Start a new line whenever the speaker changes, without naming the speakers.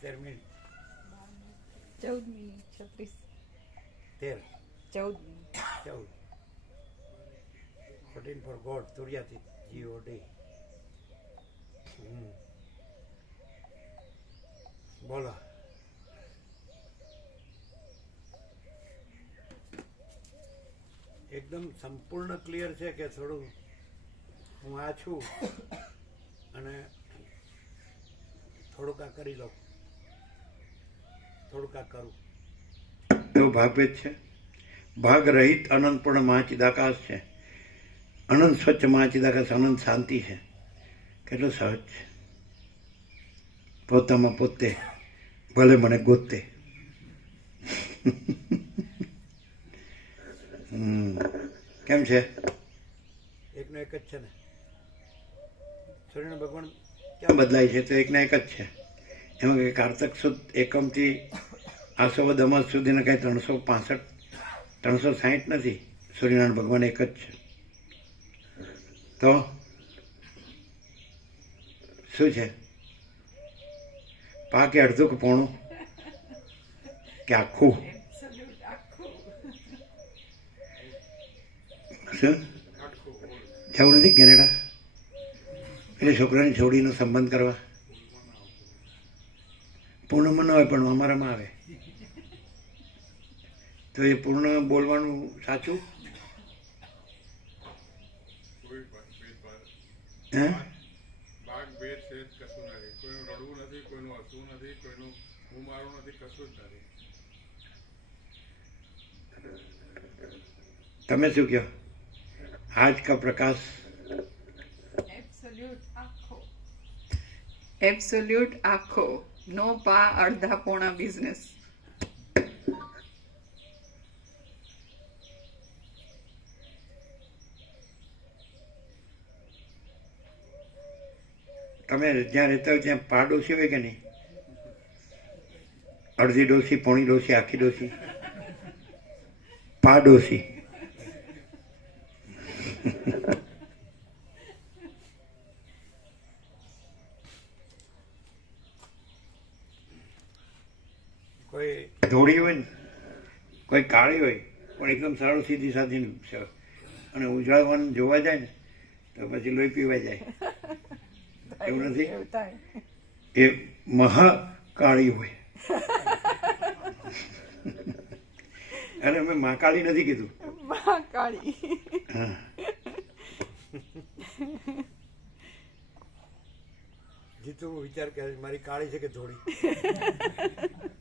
તેર મિનિટ.
ચૌદ મિનિટ છત્રીસ.
તેર.
ચૌદ મિનિટ
ચૌદ. ફોર્ટીન ફોર ગોડ તુરિયાથી જીઓ ડી. બોલો. એકદમ સંપૂર્ણ ક્લિયર છે કે થોડું હું આ છું. અને થોડુંક આ કરી લઉં. થોડુંક આ કરું. એવો ભાગભેદ છે. ભાગ રહિત અનંતપૂર્ણ મહાચિદાકાશ છે. અનંત સ્વચ્છ મહાચિદાકાશ અનંત શાંતિ છે. કેટલું સહજ છે. પોતામાં પોતે ભલે મને ગોતે. કેમ છે? એકનો એક જ છે ને. સૂર્યના ભગવાન ક્યાં બદલાય છે? તો એકના એક જ છે. એમાં કે કારતક સુદ એકમથી આસોવદ અમાસ સુધીના કંઈ ત્રણસો પાસઠ ત્રણસો સાહીઠ નથી. સૂર્યનારાયણ ભગવાન એક જ છે. તો શું છે? પાકે અડધું કે પોણું? કે આખું? શું? જવું નથી કેનેડા? એટલે છોકરાની છોડીનો સંબંધ કરવા? પૂર્ણમાં ન હોય પણ અમારામાં આવે. તો એ પૂર્ણ બોલવાનું સાચું? હે? તમે શું કહો? આજ કા પ્રકાશ?
એબ્સોલ્યુટ આખો. એબ્સોલ્યુટ આખો. નો પા અડધા પોણા બિઝનેસ
તમે જ્યાં રહેતા હોય ત્યાં પા ડોસી હોય કે નહીં? અડધી ડોસી, પોણી ડોસી, આખી ડોસી? પા ડોસી. કોઈ ધોળી હોય ને કોઈ કાળી હોય પણ એકદમ સારું સીધી સાધી છે. અને ઉજાળવાનું જોવા જાય ને તો પછી લોહી પીવા જાય. એવું નથી? એ મહાકાળી હોય. અને મેં મહાકાળી નથી કીધું.
મહાકાળી.
હા. જીતુ વિચાર કરે મારી કાળી છે કે ધોળી?